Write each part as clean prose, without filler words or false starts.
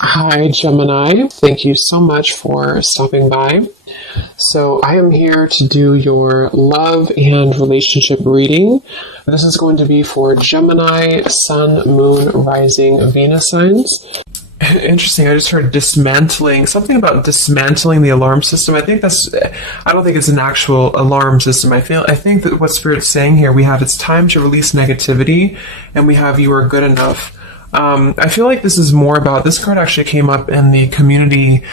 Hi, Gemini. Thank you so much for stopping by. So I am here to do your love and relationship reading. This is going to be for Gemini, Sun, Moon, Rising, Venus signs. Interesting. I just heard dismantling, something about dismantling the alarm system. I don't think it's an actual alarm system. I think that what Spirit's saying here, we have it's time to release negativity, and we have you are good enough. I feel like this is more about, this card actually came up in the community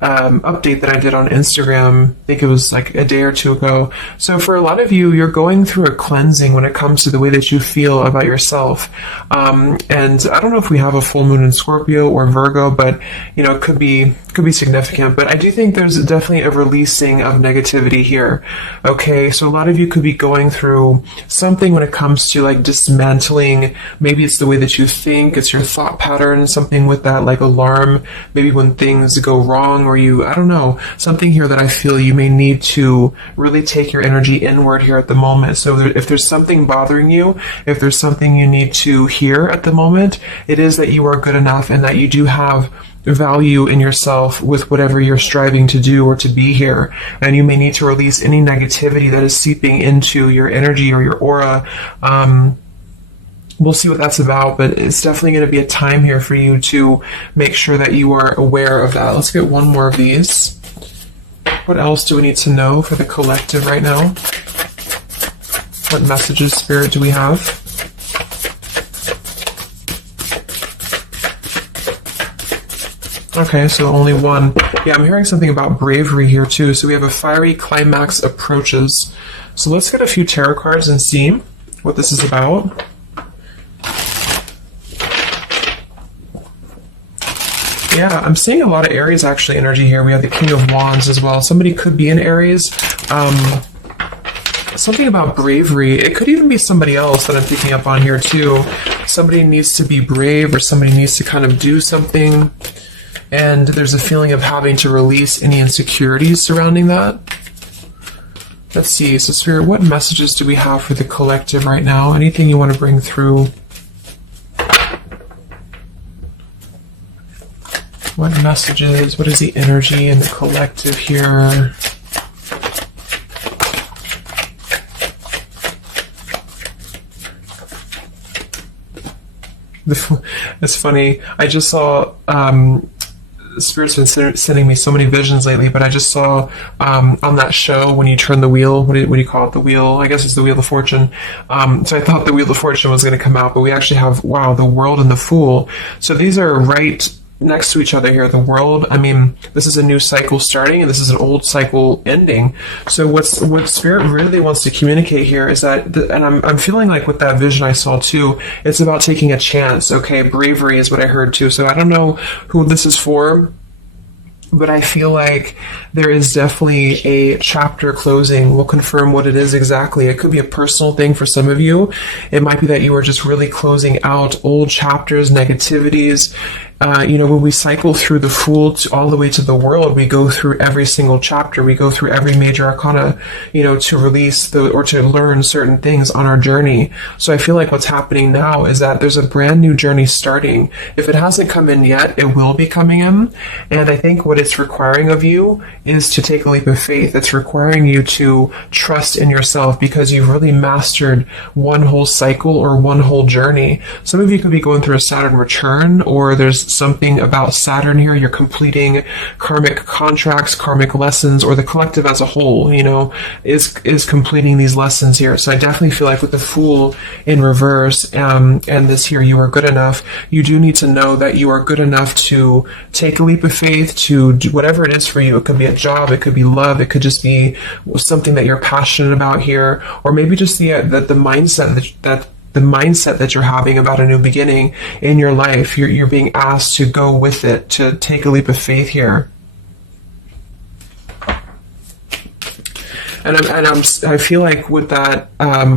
update that I did on Instagram. I think it was like a day or two ago. So for a lot of you, you're going through a cleansing when it comes to the way that you feel about yourself. And I don't know if we have a full moon in Scorpio or Virgo, but it could be significant. But I do think there's definitely a releasing of negativity here. Okay, so a lot of you could be going through something when it comes to like dismantling. Maybe it's the way that you think, it's your thought pattern, something with that like alarm, maybe when things go wrong, or I don't know, something here that I feel you may need to really take your energy inward here at the moment. So if there's something bothering you, if there's something you need to hear at the moment, it is that you are good enough and that you do have value in yourself with whatever you're striving to do or to be here. And you may need to release any negativity that is seeping into your energy or your aura. We'll see what that's about, but it's definitely going to be a time here for you to make sure that you are aware of that. Let's get one more of these. What else do we need to know for the collective right now? What messages, Spirit, do we have? Okay, so only one. Yeah, I'm hearing something about bravery here too. So we have a fiery climax approaches. So let's get a few tarot cards and see what this is about. Yeah, I'm seeing a lot of Aries actually energy here. We have the King of Wands as well. Somebody could be in Aries. Something about bravery. It could even be somebody else that I'm picking up on here too. Somebody needs to be brave, or somebody needs to kind of do something. And there's a feeling of having to release any insecurities surrounding that. Let's see. So Spirit, what messages do we have for the collective right now? Anything you want to bring through? What messages? What is the energy in the collective here? It's funny. I just saw Spirit's been sending me so many visions lately, but I just saw on that show when you turn the wheel, what do you call it? The wheel, I guess it's the Wheel of Fortune. So I thought the Wheel of Fortune was going to come out, but we actually have, wow, the World and the Fool. So these are right next to each other here. The World, I mean, this is a new cycle starting, and this is an old cycle ending. So what Spirit really wants to communicate here is that, and I'm feeling like with that vision I saw too, it's about taking a chance. Okay, bravery is what I heard too. So I don't know who this is for, but I feel like there is definitely a chapter closing. We'll confirm what it is exactly. It could be a personal thing for some of you. It might be that you are just really closing out old chapters, negativities. When we cycle through the Fool all the way to the World, we go through every single chapter. We go through every major arcana, to release or to learn certain things on our journey. So I feel like what's happening now is that there's a brand new journey starting. If it hasn't come in yet, it will be coming in. And I think what it's requiring of you is to take a leap of faith. It's requiring you to trust in yourself, because you've really mastered one whole cycle or one whole journey. Some of you could be going through a Saturn return, or there's something about Saturn here. You're completing karmic contracts, karmic lessons, or the collective as a whole, is completing these lessons here. So I definitely feel like with the Fool in reverse, and this here, you are good enough. You do need to know that you are good enough to take a leap of faith, to do whatever it is for you. It could be a job, it could be love, it could just be something that you're passionate about here, or maybe just the mindset that you're having about a new beginning in your life. You're being asked to go with it, to take a leap of faith here. And I feel like with that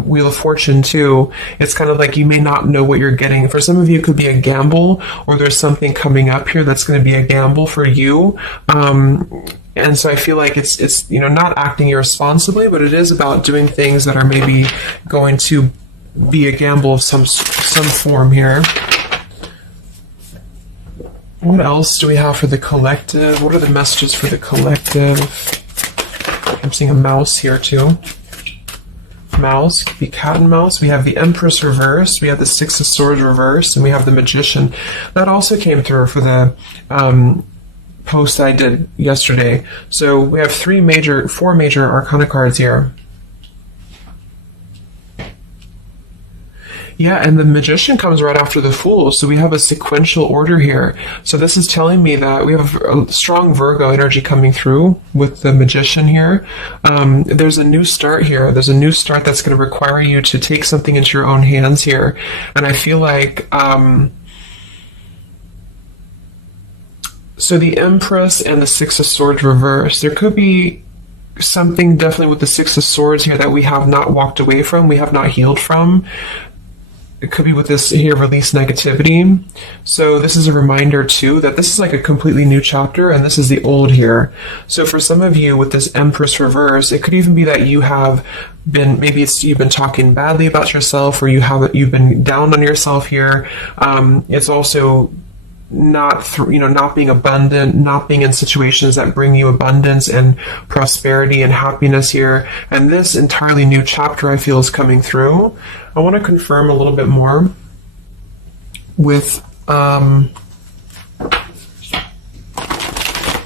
Wheel of Fortune too, it's kind of like you may not know what you're getting. For some of you, it could be a gamble, or there's something coming up here that's going to be a gamble for you. And so I feel like it's not acting irresponsibly, but it is about doing things that are maybe going to be a gamble of some form here. What else do we have for the collective? What are the messages for the collective? I'm seeing a mouse here too. Mouse, could be cat and mouse. We have the Empress reversed, we have the Six of Swords reversed, and we have the Magician. That also came through for the post I did yesterday. So we have four major Arcana cards here. Yeah, and the Magician comes right after the Fool, so we have a sequential order here. So this is telling me that we have a strong Virgo energy coming through with the Magician here. There's a new start here. There's a new start that's going to require you to take something into your own hands here. And I feel like... so the Empress and the Six of Swords reversed. There could be something definitely with the Six of Swords here that we have not walked away from, we have not healed from. It could be with this here, release negativity. So this is a reminder too that this is like a completely new chapter and this is the old here. So for some of you with this Empress reverse, it could even be that you have been, maybe you've been talking badly about yourself, or you've been down on yourself here. It's also not being abundant, not being in situations that bring you abundance and prosperity and happiness here. And this entirely new chapter I feel is coming through. I want to confirm a little bit more with I'm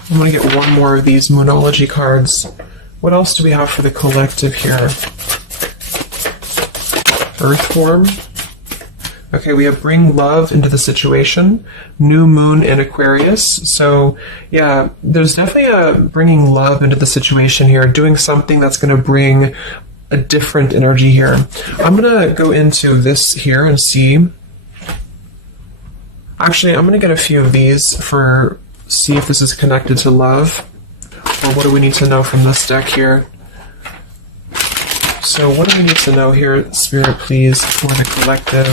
going to get one more of these Moonology cards. What else do we have for the collective here? Earth form. Okay, we have bring love into the situation, new moon in Aquarius. So yeah, there's definitely a bringing love into the situation here, doing something that's going to bring a different energy here. I'm going to go into this here and see. Actually, I'm going to get a few of these see if this is connected to love, or what do we need to know from this deck here. So what do we need to know here, Spirit, please, for the collective?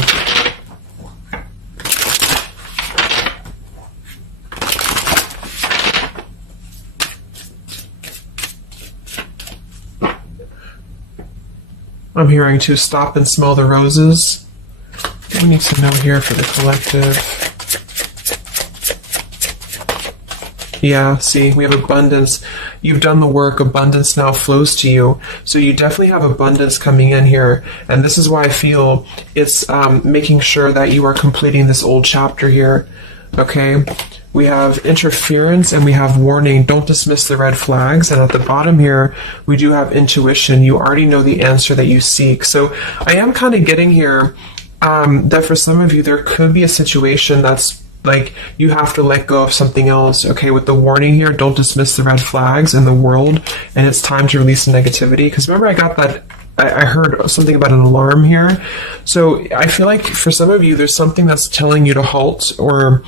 I'm hearing to stop and smell the roses. What do we need to know here for the collective? Yeah, see, we have abundance. You've done the work, abundance now flows to you. So you definitely have abundance coming in here. And this is why I feel it's making sure that you are completing this old chapter here. Okay? We have interference and we have warning. Don't dismiss the red flags. And at the bottom here, we do have intuition. You already know the answer that you seek. So I am kind of getting here that for some of you, there could be a situation that's like you have to let go of something else. Okay, with the warning here, don't dismiss the red flags in the world. And it's time to release the negativity. Because remember, I got that. I heard something about an alarm here. So I feel like for some of you, there's something that's telling you to halt, or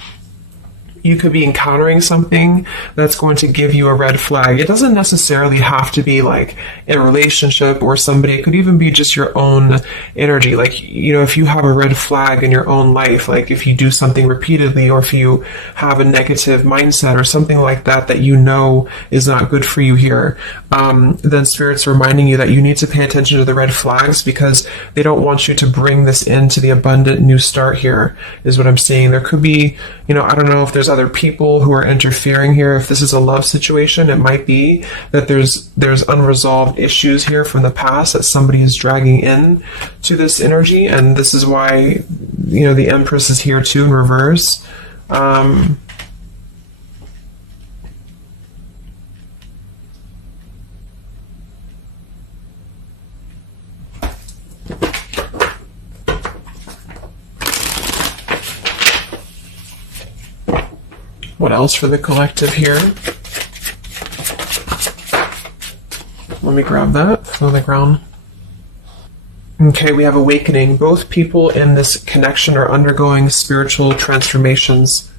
you could be encountering something that's going to give you a red flag. It doesn't necessarily have to be like a relationship or somebody. It could even be just your own energy. Like, you know, if you have a red flag in your own life, like if you do something repeatedly, or if you have a negative mindset or something like that that you know is not good for you here, then Spirit's reminding you that you need to pay attention to the red flags, because they don't want you to bring this into the abundant new start here, is what I'm saying. There could be, you know, I don't know if there's other people who are interfering here. If this is a love situation, it might be that there's unresolved issues here from the past that somebody is dragging in to this energy, and this is why, you know, the Empress is here too in reverse. What else for the collective here? Let me grab that on the ground. Okay, we have awakening. Both people in this connection are undergoing spiritual transformations.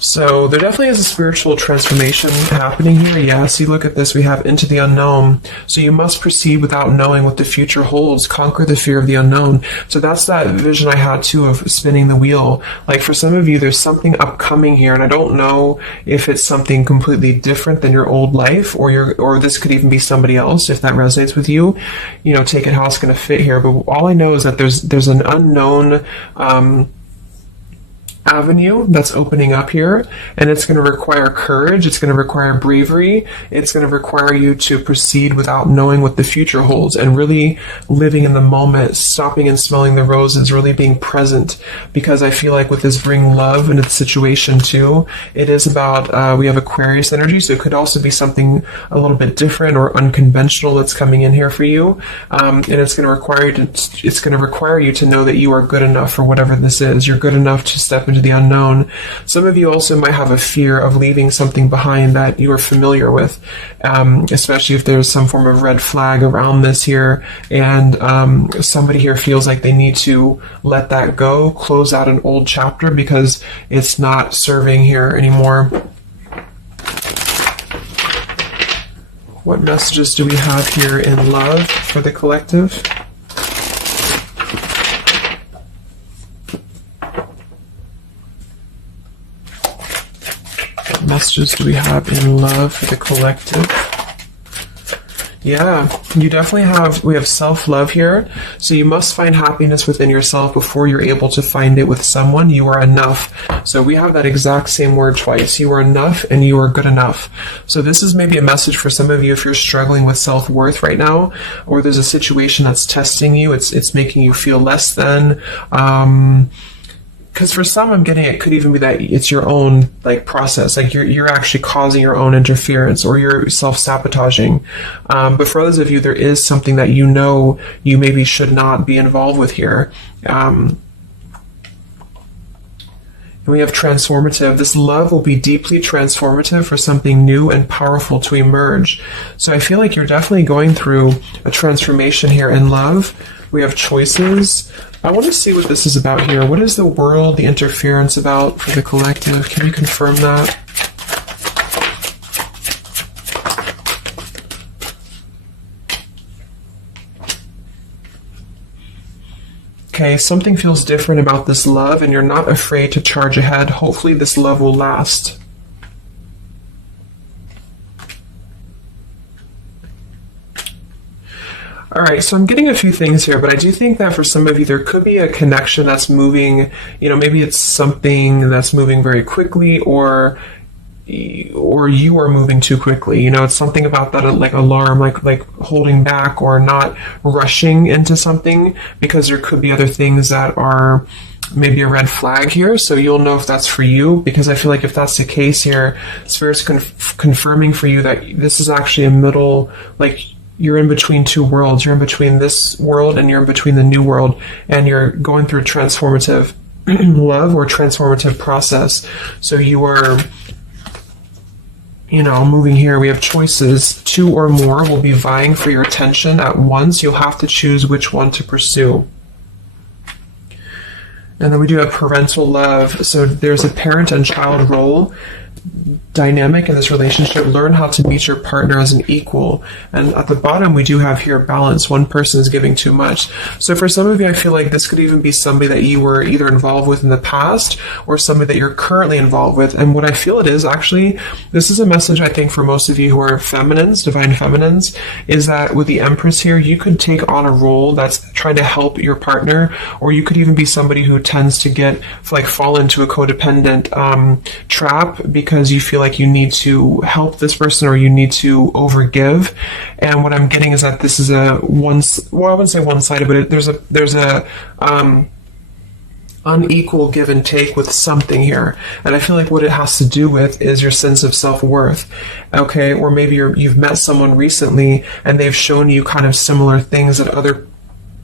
So there definitely is a spiritual transformation happening here. Yeah, see, look at this. We have into the unknown. So you must proceed without knowing what the future holds. Conquer the fear of the unknown. So that's that vision I had too of spinning the wheel. Like for some of you, there's something upcoming here, and I don't know if it's something completely different than your old life, or this could even be somebody else. If that resonates with you, you know, take it how it's going to fit here. But all I know is that there's an unknown avenue that's opening up here, and it's going to require courage, it's going to require bravery, it's going to require you to proceed without knowing what the future holds, and really living in the moment, stopping and smelling the roses, really being present. Because I feel like with this bring love into the situation too, it is about, we have Aquarius energy, so it could also be something a little bit different or unconventional that's coming in here for you, and it's going to require you to know that you are good enough for whatever this is. You're good enough to step into the unknown. Some of you also might have a fear of leaving something behind that you are familiar with, especially if there's some form of red flag around this here, and somebody here feels like they need to let that go, close out an old chapter because it's not serving here anymore. What messages do we have here in love for the collective? What messages do we have in love for the collective? Yeah, you definitely we have self-love here. So you must find happiness within yourself before you're able to find it with someone. You are enough. So we have that exact same word twice. You are enough and you are good enough. So this is maybe a message for some of you if you're struggling with self-worth right now, or there's a situation that's testing you. It's making you feel less than. Because for some, I'm getting it could even be that it's your own process, you're actually causing your own interference, or you're self-sabotaging. But for others of you, there is something that you maybe should not be involved with here. And we have transformative. This love will be deeply transformative for something new and powerful to emerge. So I feel like you're definitely going through a transformation here in love. We have choices. I want to see what this is about here. What is the world, the interference about for the collective? Can you confirm that? Okay, something feels different about this love, and you're not afraid to charge ahead. Hopefully this love will last. All right, so I'm getting a few things here, but I do think that for some of you, there could be a connection that's moving, maybe it's something that's moving very quickly, or you are moving too quickly. It's something about that, alarm, like holding back or not rushing into something, because there could be other things that are maybe a red flag here. So you'll know if that's for you, because I feel like if that's the case here, Spirit's confirming for you that this is actually a middle, you're in between two worlds. You're in between this world and you're in between the new world, and you're going through transformative love or transformative process. So you are, moving here. We have choices. Two or more will be vying for your attention at once. You'll have to choose which one to pursue. And then we do have parental love. So there's a parent and child role dynamic in this relationship. Learn how to meet your partner as an equal. And at the bottom, we do have here balance. One person is giving too much. So for some of you, I feel like this could even be somebody that you were either involved with in the past or somebody that you're currently involved with. And what I feel it is actually, this is a message I think for most of you who are feminines, divine feminines, is that with the Empress here, you could take on a role that's trying to help your partner, or you could even be somebody who tends to fall into a codependent trap because you feel like you need to help this person or you need to overgive. And what I'm getting is that this is I wouldn't say one-sided, but there's a unequal give and take with something here. And I feel like what it has to do with is your sense of self-worth. Okay, or maybe you've met someone recently and they've shown you kind of similar things that other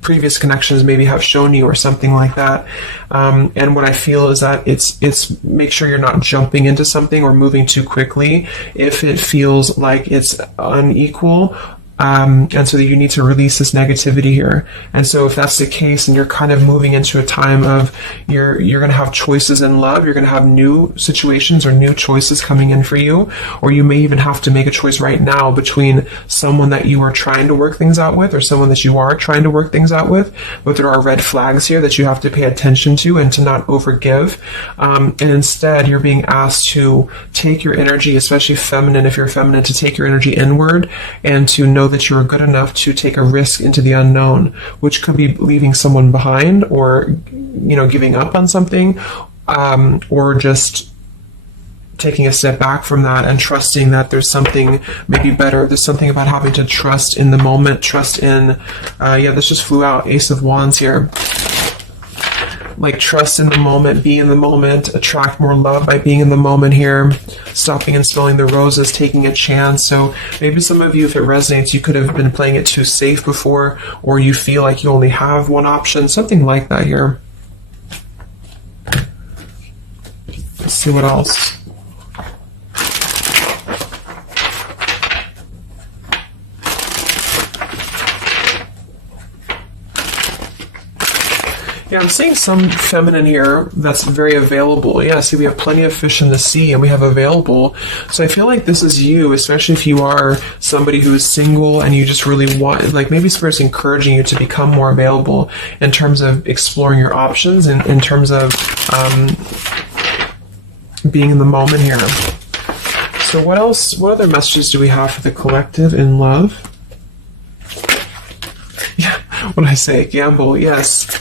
previous connections maybe have shown you, or something like that. And what I feel is that it's make sure you're not jumping into something or moving too quickly if it feels like it's unequal. And so that you need to release this negativity here. And so if that's the case and you're kind of moving into a time of you're going to have choices in love, you're going to have new situations or new choices coming in for you, or you may even have to make a choice right now between someone that you are trying to work things out with or someone that you are trying to work things out with. But there are red flags here that you have to pay attention to and to not overgive. And instead, you're being asked to take your energy, especially feminine, if you're feminine, to take your energy inward and to know that you're good enough to take a risk into the unknown, which could be leaving someone behind or, giving up on something, or just taking a step back from that and trusting that there's something maybe better. There's something about having to trust in the moment, trust in, this just flew out, Ace of Wands here. Like trust in the moment, be in the moment, attract more love by being in the moment here, stopping and smelling the roses, taking a chance. So maybe some of you, if it resonates, you could have been playing it too safe before, or you feel like you only have one option, something like that here. Let's see what else. Yeah, I'm seeing some feminine here that's very available. Yeah, see, we have plenty of fish in the sea and we have available. So I feel like this is you, especially if you are somebody who is single and you just really want, like maybe Spirit's encouraging you to become more available in terms of exploring your options and in terms of being in the moment here. So what else, what other messages do we have for the collective in love? Yeah, when I say gamble, yes.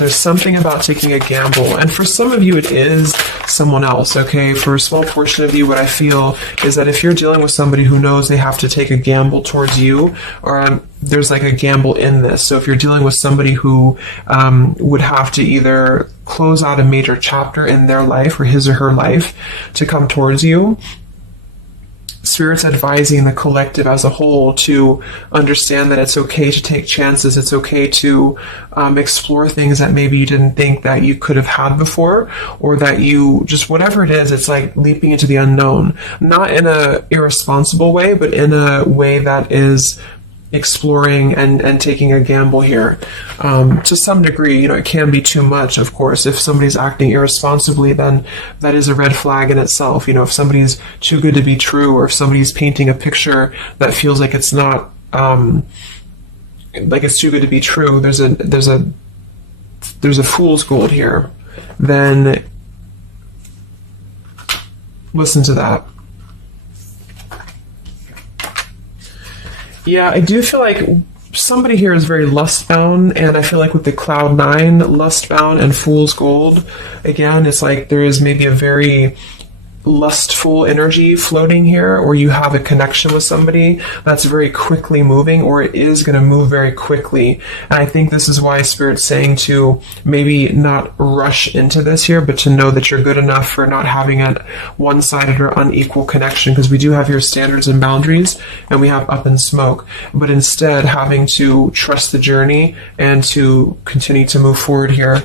There's something about taking a gamble, and for some of you it is someone else, okay? For a small portion of you, what I feel is that if you're dealing with somebody who knows they have to take a gamble towards you, or there's like a gamble in this. So if you're dealing with somebody who would have to either close out a major chapter in their life or his or her life to come towards you, Spirit's advising the collective as a whole to understand that it's okay to take chances. It's okay to explore things that maybe you didn't think that you could have had before, or that you just, whatever it is, it's like leaping into the unknown. Not in a irresponsible way, but in a way that is exploring and taking a gamble here. To some degree, you know, it can be too much, of course. If somebody's acting irresponsibly, then that is a red flag in itself. You know, if somebody's too good to be true, or if somebody's painting a picture that feels like it's not, like it's too good to be true, there's a fool's gold here, then listen to that. Yeah, I do feel like somebody here is very lust-bound, and I feel like with the Cloud 9, lust-bound and Fool's Gold, again, it's like there is maybe a very lustful energy floating here, or you have a connection with somebody that's very quickly moving, or it is going to move very quickly. And I think this is why Spirit's saying to maybe not rush into this here, but to know that you're good enough for not having a one-sided or unequal connection, because we do have your standards and boundaries, and we have up in smoke, but instead having to trust the journey and to continue to move forward here.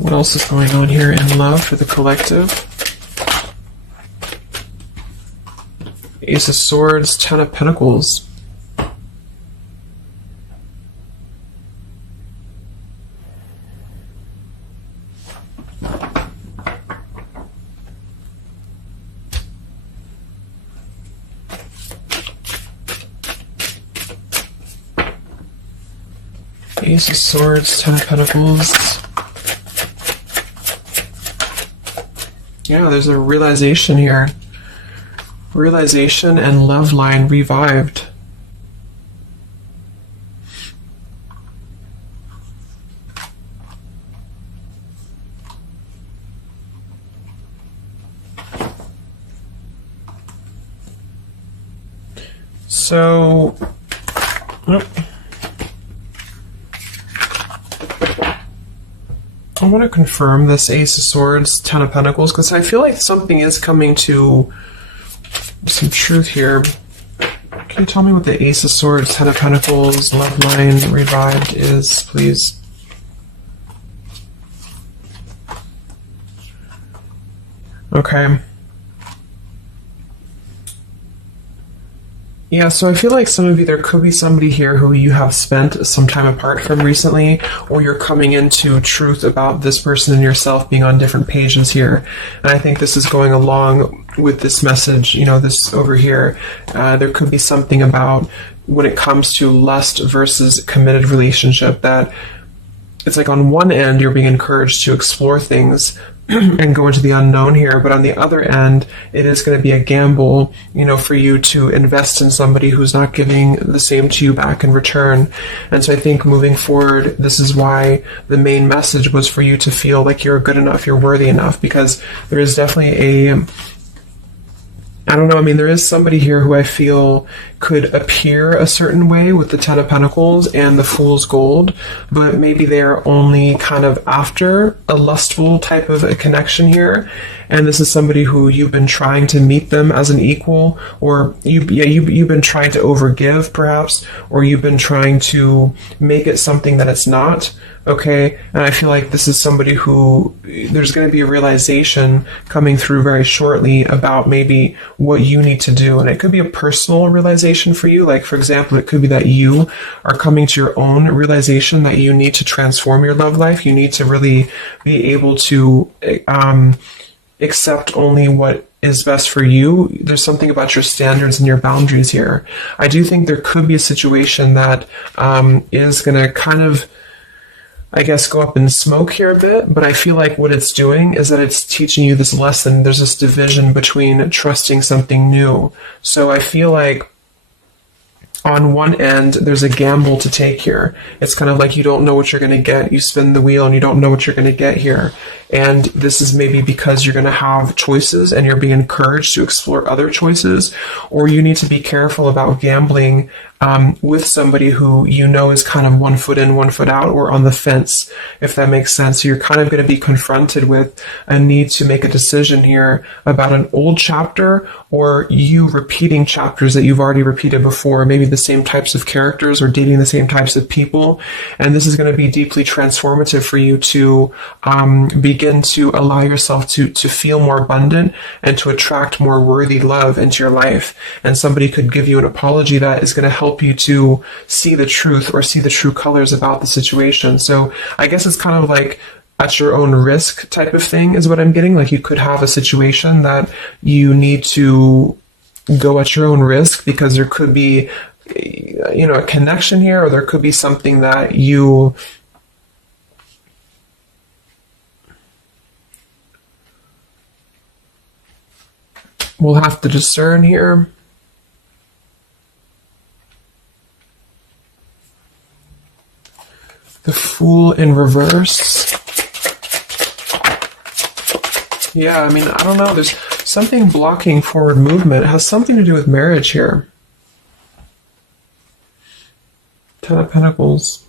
What else is going on here in love for the collective? Ace of Swords, Ten of Pentacles. Ace of Swords, Ten of Pentacles. Yeah, there's a realization here. Realization and love line revived. So, I want to confirm this Ace of Swords, Ten of Pentacles, because I feel like something is coming to some truth here. Can you tell me what the Ace of Swords, Ten of Pentacles, love line revived is, please? Okay. Yeah, so I feel like some of you, there could be somebody here who you have spent some time apart from recently, or you're coming into truth about this person and yourself being on different pages here. And I think this is going along with this message, you know, this over here. There could be something about when it comes to lust versus committed relationship, that it's like on one end you're being encouraged to explore things, and go into the unknown here. But on the other end, it is going to be a gamble, for you to invest in somebody who's not giving the same to you back in return. And so I think moving forward, this is why the main message was for you to feel like you're good enough, you're worthy enough, because there is definitely I don't know, there is somebody here who I feel could appear a certain way with the Ten of Pentacles and the Fool's Gold, but maybe they're only kind of after a lustful type of a connection here. And this is somebody who you've been trying to meet them as an equal, or you've been trying to overgive perhaps, or you've been trying to make it something that it's not. Okay, and I feel like this is somebody who there's going to be a realization coming through very shortly about maybe what you need to do. And it could be a personal realization for you. Like, for example, it could be that you are coming to your own realization that you need to transform your love life. You need to really be able to accept only what is best for you. There's something about your standards and your boundaries here. I do think there could be a situation that is going to kind of, I guess, go up in smoke here a bit, but I feel like what it's doing is that it's teaching you this lesson. There's this division between trusting something new. So I feel like on one end, there's a gamble to take here. It's kind of like you don't know what you're going to get. You spin the wheel and you don't know what you're going to get here. And this is maybe because you're going to have choices and you're being encouraged to explore other choices, or you need to be careful about gambling with somebody who is kind of 1 foot in, 1 foot out, or on the fence, if that makes sense. So you're kind of going to be confronted with a need to make a decision here about an old chapter, or you repeating chapters that you've already repeated before, maybe the same types of characters or dating the same types of people. And this is going to be deeply transformative for you to begin to allow yourself to feel more abundant and to attract more worthy love into your life. And somebody could give you an apology that is going to help you to see the truth or see the true colors about the situation. So I guess it's kind of like at your own risk type of thing is what I'm getting. Like, you could have a situation that you need to go at your own risk because there could be, a connection here, or there could be something that you will have to discern here. The Fool in reverse. Yeah, I don't know. There's something blocking forward movement. It has something to do with marriage here. Ten of Pentacles.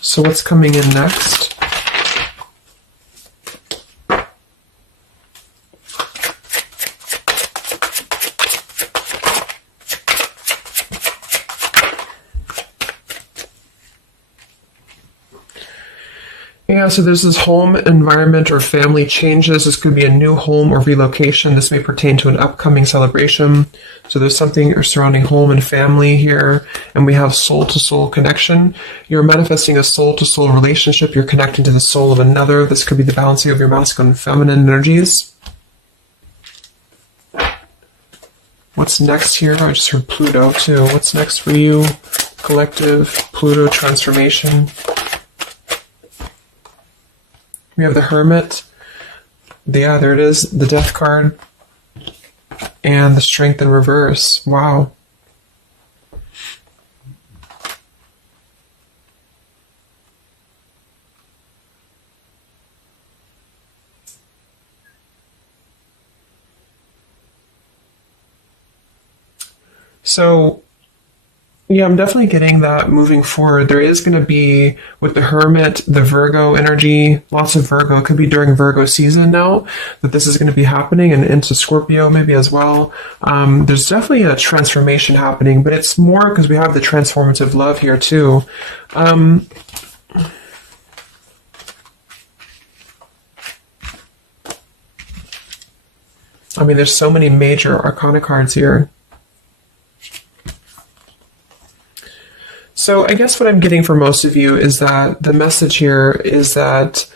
So what's coming in next? Yeah, so there's this home environment or family changes. This could be a new home or relocation. This may pertain to an upcoming celebration. So there's something surrounding home and family here. And we have soul-to-soul connection. You're manifesting a soul-to-soul relationship. You're connecting to the soul of another. This could be the balancing of your masculine and feminine energies. What's next here? I just heard Pluto too. What's next for you? Collective, Pluto transformation. We have the Hermit. Yeah, there it is. The Death card. And the Strength in reverse. Wow. So, yeah, I'm definitely getting that moving forward. There is going to be, with the Hermit, the Virgo energy, lots of Virgo. It could be during Virgo season now that this is going to be happening, and into Scorpio maybe as well. There's definitely a transformation happening, but it's more because we have the transformative love here too. There's so many major arcana cards here. So I guess what I'm getting for most of you is that the message here is that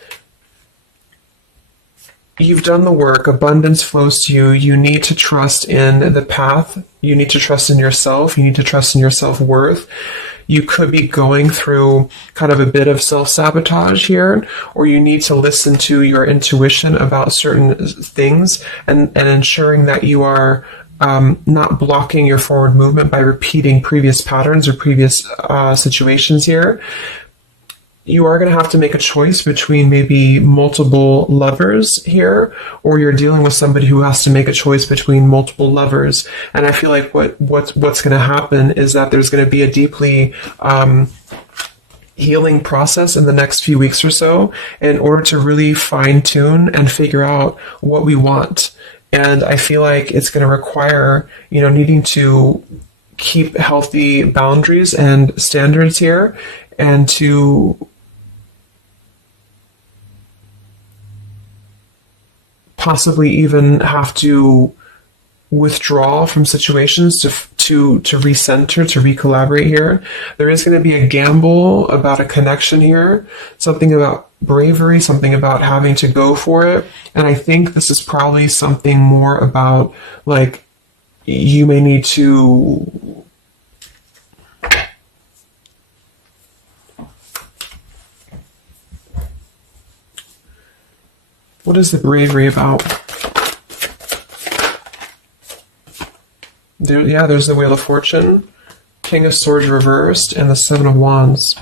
you've done the work, abundance flows to you, you need to trust in the path, you need to trust in yourself, you need to trust in your self-worth. You could be going through kind of a bit of self-sabotage here, or you need to listen to your intuition about certain things and ensuring that you are not blocking your forward movement by repeating previous patterns or previous situations here. You are going to have to make a choice between maybe multiple lovers here, or you're dealing with somebody who has to make a choice between multiple lovers. And I feel like what's going to happen is that there's going to be a deeply healing process in the next few weeks or so in order to really fine tune and figure out what we want. And I feel like it's going to require, needing to keep healthy boundaries and standards here, and to possibly even have to withdraw from situations to recenter, to recollaborate here. There is going to be a gamble about a connection here, something about bravery, something about having to go for it. And I think this is probably something more about, like, you may need to what is the bravery about? There's the Wheel of Fortune, King of Swords reversed, and the Seven of Wands.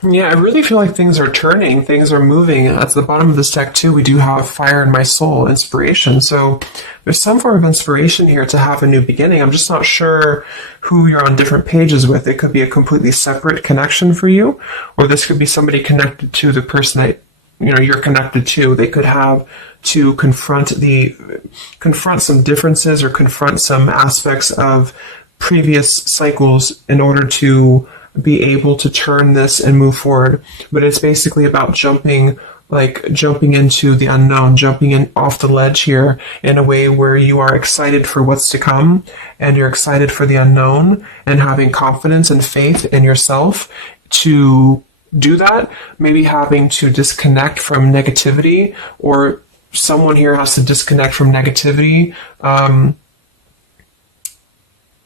Yeah, I really feel like things are turning, things are moving. At the bottom of this deck, too, we do have Fire in My Soul, inspiration. So there's some form of inspiration here to have a new beginning. I'm just not sure who you're on different pages with. It could be a completely separate connection for you, or this could be somebody connected to the person that you're connected to. They could have to confront some differences or confront some aspects of previous cycles in order to be able to turn this and move forward. But it's basically about jumping into the unknown, jumping in off the ledge here in a way where you are excited for what's to come, and you're excited for the unknown, and having confidence and faith in yourself to do that. Maybe having to disconnect from negativity, or someone here has to disconnect from negativity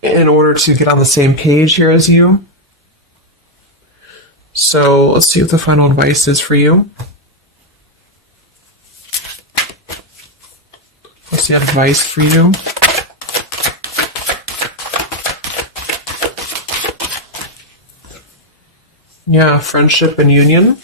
in order to get on the same page here as you. So let's see what the final advice is for you. What's the advice for you? Yeah, friendship and union.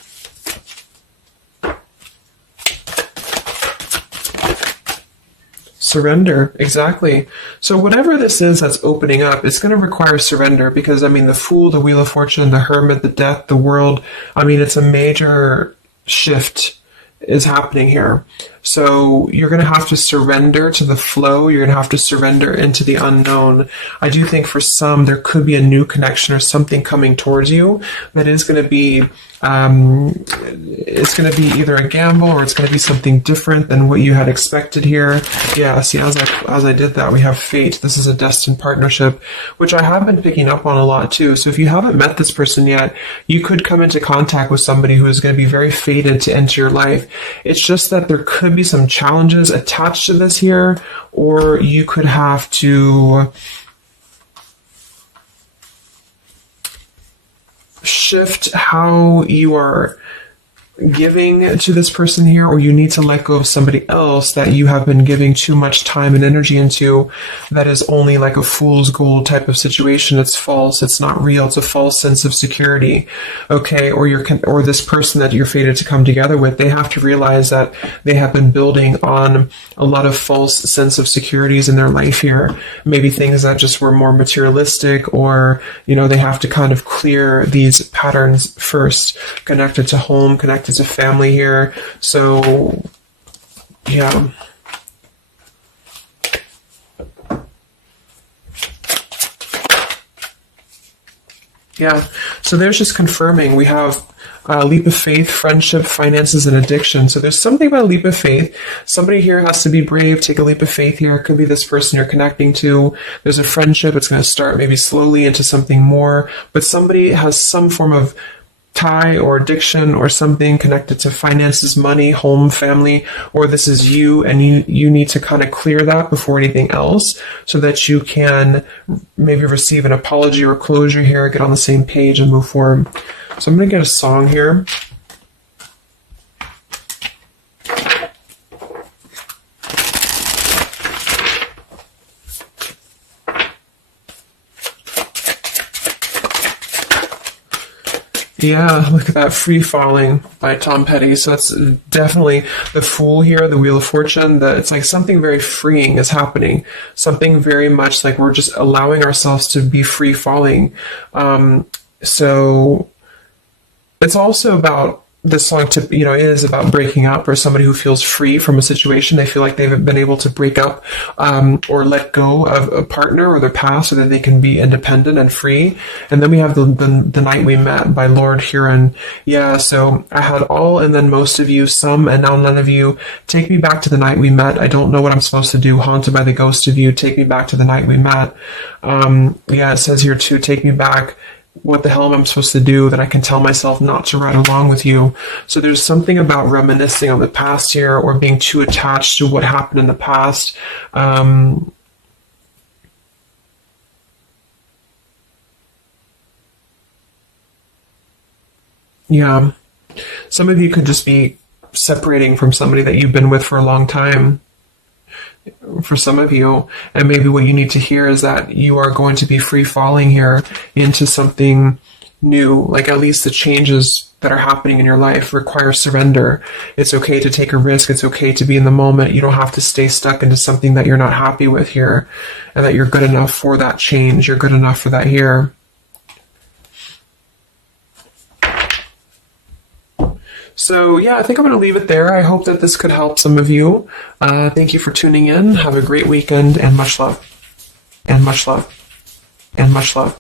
Surrender, exactly. So whatever this is that's opening up, it's going to require surrender, because, the Fool, the Wheel of Fortune, the Hermit, the Death, the World, it's a major shift is happening here. So you're going to have to surrender to the flow. You're going to have to surrender into the unknown. I do think for some, there could be a new connection or something coming towards you that is going to be, it's going to be either a gamble, or it's going to be something different than what you had expected here. Yeah, see, as I did that, we have fate. This is a destined partnership, which I have been picking up on a lot too. So if you haven't met this person yet, you could come into contact with somebody who is going to be very fated to enter your life. It's just that there could be some challenges attached to this here, or you could have to shift how you are giving to this person here, or you need to let go of somebody else that you have been giving too much time and energy into, that is only like a fool's gold type of situation. It's false, it's not real, it's a false sense of security. Okay, or this person that you're fated to come together with, they have to realize that they have been building on a lot of false sense of securities in their life here. Maybe things that just were more materialistic, or they have to kind of clear these patterns first, connected to home, connected to family here. So yeah, so there's just confirming. We have Leap of faith, friendship, finances, and addiction. So there's something about a leap of faith. Somebody here has to be brave, take a leap of faith here. It could be this person you're connecting to. There's a friendship. It's going to start maybe slowly into something more, but somebody has some form of tie or addiction or something connected to finances, money, home, family, or this is you, and you need to kind of clear that before anything else so that you can maybe receive an apology or closure here, get on the same page and move forward. So I'm going to get a song here. Yeah, look at that, Free Falling by Tom Petty. So that's definitely the Fool here, the Wheel of Fortune. It's like something very freeing is happening. Something very much like we're just allowing ourselves to be free falling. So it's also about this song is about breaking up, or somebody who feels free from a situation. They feel like they've been able to break up or let go of a partner or their past so that they can be independent and free. And then we have the Night We Met by Lord Huron. Yeah, so I had all and then most of you, some and now none of you. Take me back to the night we met. I don't know what I'm supposed to do. Haunted by the ghost of you. Take me back to the night we met. Yeah, it says here too, take me back. What the hell am I supposed to do that I can tell myself not to ride along with you? So there's something about reminiscing on the past here, or being too attached to what happened in the past. Yeah. Some of you could just be separating from somebody that you've been with for a long time. For some of you, and maybe what you need to hear is that you are going to be free falling here into something new. Like, at least the changes that are happening in your life require surrender. It's okay to take a risk. It's okay to be in the moment. You don't have to stay stuck into something that you're not happy with here, and that you're good enough for that change. You're good enough for that here. So yeah, I think I'm going to leave it there. I hope that this could help some of you. Thank you for tuning in. Have a great weekend, and much love. And much love. And much love.